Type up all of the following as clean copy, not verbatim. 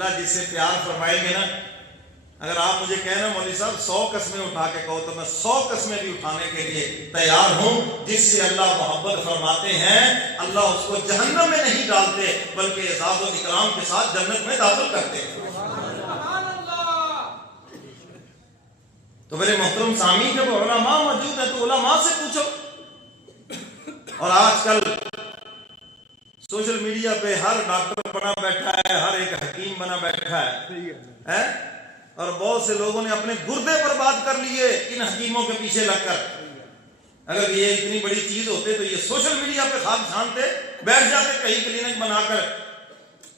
اللہ جس سے پیار فرمائیں گے نا، اگر آپ مجھے کہنا مولوی صاحب 100 قسمیں اٹھا کے کہو تو میں 100 قسمیں بھی اٹھانے کے لیے تیار ہوں، جس سے اللہ محبت فرماتے ہیں اللہ اس کو جہنم میں نہیں ڈالتے بلکہ اعزاز و اکرام کے ساتھ جنت میں داخل کرتے ہیں۔ تو میرے محترم سامعین، جب علماء موجود ہیں تو علماء سے پوچھو۔ اور آج کل سوشل میڈیا پہ ہر ڈاکٹر بنا بیٹھا ہے، ہر ایک حکیم بنا بیٹھا ہے، اور بہت سے لوگوں نے اپنے گردے برباد کر لیے ان حکیموں کے پیچھے لگ کر۔ اگر یہ اتنی بڑی چیز ہوتے تو یہ سوشل میڈیا پہ خواب چھانتے بیٹھ جاتے، کہیں کلینک بنا کر،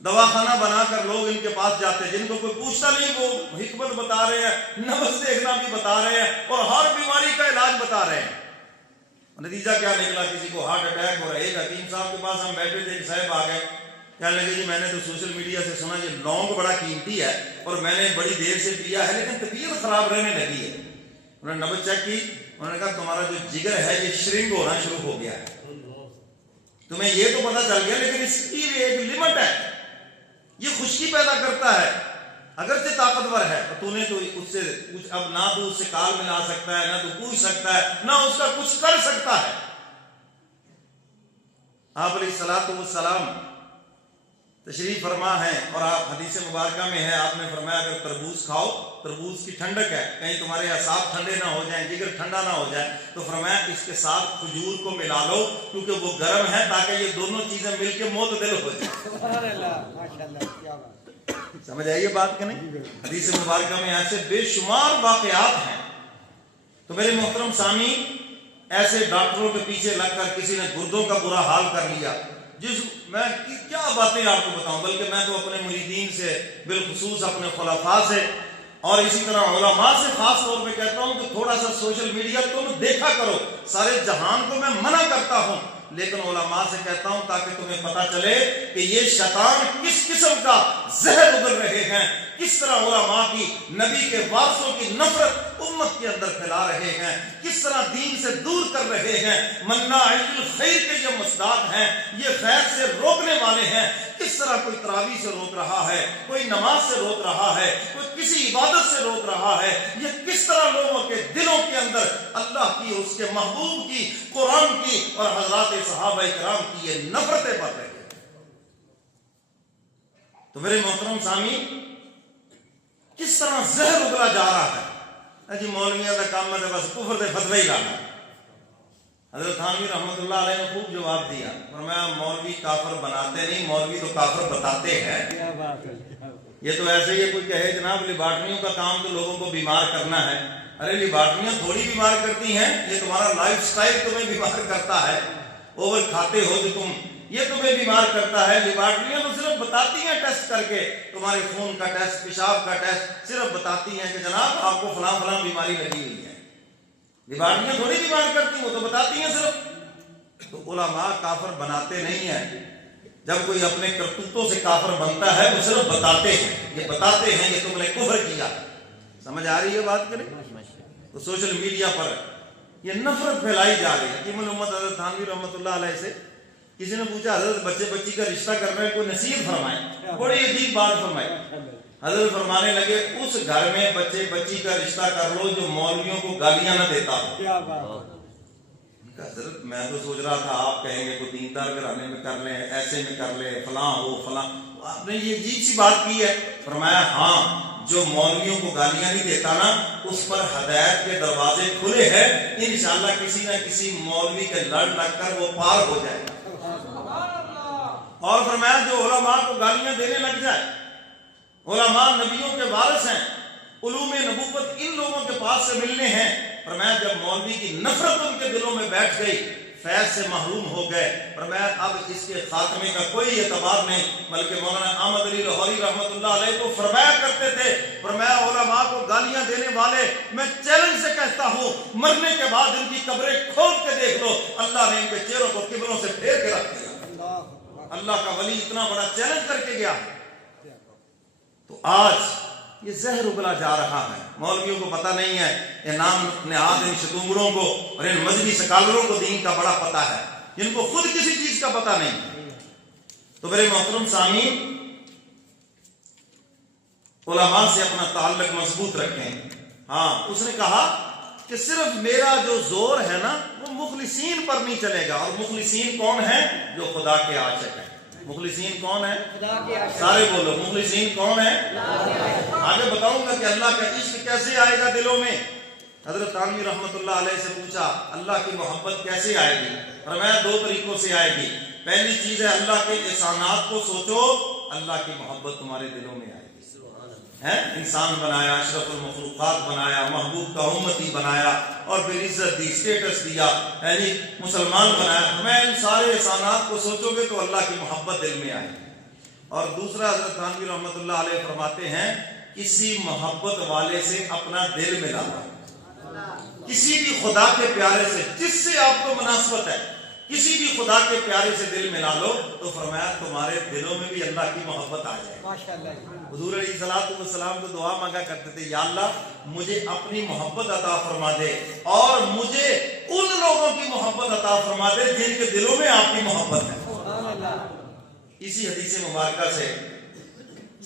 دواخانہ بنا کر لوگ ان کے پاس جاتے جن کو کوئی پوچھتا نہیں، وہ حکمت بتا رہے ہیں، نبض دیکھنا بھی بتا رہے ہیں اور ہر بیماری کا علاج بتا رہے ہیں۔ نتیجہ کیا نکلا؟ کسی کو ہارٹ اٹیک ہو رہا ہے۔ ایک حکیم صاحب کے پاس ہم بیٹھے تھے، ایک صاحب آ گئے، کہنے لگے جی میں نے تو سوشل میڈیا سے سنا یہ لونگ بڑا قیمتی ہے اور میں نے بڑی دیر سے پیا ہے لیکن طبیعت خراب رہنے لگی ہے۔ انہوں نے نبض چیک کی، انہوں نے کہا تمہارا جو جگر ہے یہ شرنک ہونا شروع ہو گیا ہے، تمہیں یہ تو پتا چل گیا لیکن اس کی بھی ایک لمٹ ہے، یہ خشکی پیدا کرتا ہے، اگرچہ طاقتور ہے تو نے تو اس سے کچھ، اب نہ تو اس سے کال ملا سکتا ہے، نہ تو پوچھ سکتا ہے، نہ اس کا کچھ کر سکتا ہے۔ آپ علیہ الصلوۃ والسلام تشریف فرما ہے اور آپ حدیث مبارکہ میں ہے، آپ نے فرمایا اگر تربوز کھاؤ، تربوز کی ٹھنڈک ہے، کہیں تمہارے اعصاب ٹھنڈے نہ ہو جائیں، جگر ٹھنڈا نہ ہو جائے، تو فرمایا اس کے ساتھ کھجور کو ملا لو کیونکہ وہ گرم ہے تاکہ یہ دونوں چیزیں مل کے معتدل ہو جائیں۔ سبحان اللہ، ماشاءاللہ، کیا بات، سمجھ آئیے بات کہ نہیں؟ حدیث مبارکہ میں ایسے بے شمار واقعات ہیں۔ تو میرے محترم سامعین، ایسے ڈاکٹروں کے پیچھے لگ کر کسی نے گردوں کا برا حال کر لیا، میں کیا باتیں آپ کو بتاؤں، بلکہ میں تو اپنے مریدین سے، بالخصوص اپنے خلفاء سے اور اسی طرح علماء سے خاص طور پہ کہتا ہوں کہ تھوڑا سا سوشل میڈیا تم دیکھا کرو۔ سارے جہان کو میں منع کرتا ہوں لیکن علماء سے کہتا ہوں تاکہ تمہیں پتا چلے کہ یہ شیطان کس قسم کا زہر اگل رہے ہیں، کس طرح علماء کی، نبی کے وارثوں کی نفرت امت کے اندر پھیلا رہے ہیں، کس طرح دین سے دور کر رہے ہیں، مناع للخیر کے یہ مصداق ہیں، یہ خیر سے روکنے والے ہیں۔ کس طرح کوئی تراویح سے روک رہا ہے، کوئی نماز سے روک رہا ہے، کوئی کسی عبادت سے روک رہا ہے، یہ کس طرح لوگوں کے دلوں کے اندر اللہ کی، اس کے محبوب کی، قرآن کی اور حضرات صحابہ کرام کی یہ نفرتیں بڑھ رہی ہیں۔ تو میرے محترم سامعین، کس طرح زہر اگلا جا رہا ہے۔ جی مولویوں کا کام ہے بس کفر دے فتوی ہی لانا۔ حضرت تھانوی رحمۃ اللہ علیہ نے خوب جواب دیا، فرمایا مولوی کافر بناتے نہیں، مولوی تو کافر بتاتے ہیں۔ کیا بات ہے، یہ تو ایسے ہی کوئی کہے جناب لیبارٹریوں کا کام تو لوگوں کو بیمار کرنا ہے۔ ارے لیبارٹریاں تھوڑی بیمار کرتی ہیں، یہ تمہارا لائف سٹائل تمہیں بیمار کرتا ہے، اوور کھاتے ہو جو تم، یہ تمہیں بیمار کرتا ہے۔ لیبارٹریاں تو صرف بتاتی ہیں ٹیسٹ کر کے، تمہارے خون کا ٹیسٹ، پیشاب کا ٹیسٹ صرف بتاتی ہیں کہ جناب آپ کو فلاں فلاں بیماری لگی ہوئی ہے۔ لیبارٹریاں تھوڑی بیمار کرتی ہیں، وہ تو بتاتی ہیں صرف۔ تو علماء کافر بناتے نہیں ہیں، جب کوئی اپنے کرتوتوں سے کافر بنتا ہے وہ صرف بتاتے ہیں، یہ بتاتے ہیں کہ تم نے کفر کیا۔ سمجھ آ رہی ہے بات کریں؟ تو سوشل میڈیا پر یہ نفرت پھیلائی جا رہی ہے۔ حکیم الامت حضرت تھانوی رحمۃ اللہ علیہ سے کسی نے پوچھا حضرت بچے بچی کا رشتہ کر رہے ہیں، کوئی نصیحت فرمائیں، بڑی عجیب بات فرمائی۔ حضرت فرمانے لگے اس گھر میں بچے بچی کا رشتہ کر لو جو مولویوں کو گالیاں نہ دیتا ہو۔ کیا بات، حضرت میں تو سوچ رہا تھا آپ کہیں گے کوئی دیندار گھرانے میں کر لیں، ایسے میں کر لیں، فلاں ہو فلاں، آپ نے یہ عجیب سی بات کی ہے۔ فرمایا ہاں جو مولویوں کو گالیاں نہیں دیتا نا اس پر ہدایت کے دروازے کھلے ہیں، انشاءاللہ کسی نہ کسی مولوی کے لڑ لگ کر وہ پار ہو جائے گا۔ اور فرمایا جو علماء کو گالیاں دینے لگ جائے، علماء نبیوں کے وارث ہیں، علوم نبوت ان لوگوں کے پاس سے ملنے ہیں۔ فرمایا جب مولوی کی نفرت ان کے دلوں میں بیٹھ گئی، فیض سے محروم ہو گئے، فرمایا اب اس کے خاتمے کا کوئی اعتبار نہیں۔ بلکہ مولانا احمد علی لاہوری رحمۃ اللہ علیہ کو فرمایا کرتے تھے، فرمایا علماء کو گالیاں دینے والے میں چیلنج سے کہتا ہوں مرنے کے بعد ان کی قبریں کھول کے دیکھ لو، اللہ نے ان کے چہروں کو قبلوں سے پھیر کے رکھ دیا۔ اللہ کا ولی اتنا بڑا چیلنج کر کے گیا۔ تو آج یہ زہر اگلا جا رہا ہے، مولویوں کو پتہ نہیں ہے، انعام نہاد ان شتونگروں کو اور ان مذہبی سکالروں کو دین کا بڑا پتہ ہے، جن کو خود کسی چیز کا پتہ نہیں۔ تو میرے محترم سامعین، علماء سے اپنا تعلق مضبوط رکھیں۔ ہاں اس نے کہا کہ صرف میرا جو زور ہے نا وہ مخلصین پر نہیں چلے گا، اور مخلصین کون ہیں؟ جو خدا کے عاشق ہیں۔ مخلصین کون ہیں؟ خدا کے عاشق۔ سارے بولو، مخلصین کون ہیں؟ آگے بتاؤں گا کہ اللہ کا عشق کیسے آئے گا دلوں میں۔ حضرت تھانوی رحمۃ اللہ علیہ سے پوچھا اللہ کی محبت کیسے آئے گی؟ فرمایا دو طریقوں سے آئے گی۔ پہلی چیز ہے اللہ کے احسانات کو سوچو، اللہ کی محبت تمہارے دلوں میں آئے گی۔ انسان بنایا، اشرف المخلوقات بنایا، محبوب کا امتی بنایا، اور پھر عزت دی، اسٹیٹس دیا، یعنی مسلمان بنایا۔ میں ان سارے احسانات کو سوچو گے تو اللہ کی محبت دل میں آئے گی۔ اور دوسرا حضرت تھانوی رحمۃ اللہ علیہ فرماتے ہیں کسی محبت والے سے اپنا دل ملا لو، کسی بھی خدا کے پیارے سے جس سے آپ کو مناسبت ہے، کسی بھی خدا کے پیارے سے دل ملا لو تو فرمایا تمہارے دلوں میں بھی اللہ کی محبت آ جائے۔ ماشاءاللہ۔ حضور علیہ الصلوۃ والسلام تو دعا مانگا کرتے تھے یا اللہ مجھے اپنی محبت عطا فرما دے اور مجھے ان لوگوں کی محبت عطا فرما دے جن کے دلوں میں آپ کی محبت ہے۔ سبحان اللہ۔ اسی حدیث مبارکہ سے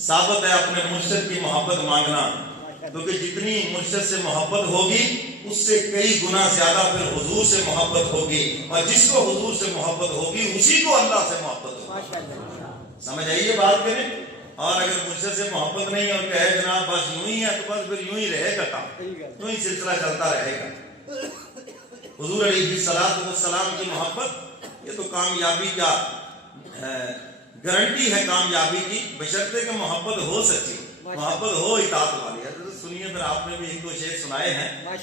ثابت ہے اپنے مرشد کی محبت مانگنا، کیونکہ جتنی مرشد سے محبت ہوگی اس سے کئی گنا زیادہ پھر حضور سے محبت ہوگی، اور جس کو حضور سے محبت ہوگی اسی کو اللہ سے محبت ہوگی۔ ماشاءاللہ۔ سمجھ آئیے بات کریں؟ اور اگر مرشد سے محبت نہیں ہے اور کہے جناب بس یوں ہی ہے تو بس پھر یوں ہی رہے گا کام، یوں ہی سلسلہ چلتا رہے گا۔ حضور علیہ الصلوۃ والسلام کی محبت یہ تو کامیابی کا گارنٹی ہے، کامیابی کی، بشرطے کہ محبت ہو سچی، محبت ہو اطاعت والی۔ حضرت سنیے، پھر آپ نے بھی ایک دو شعر سنائے ہیں۔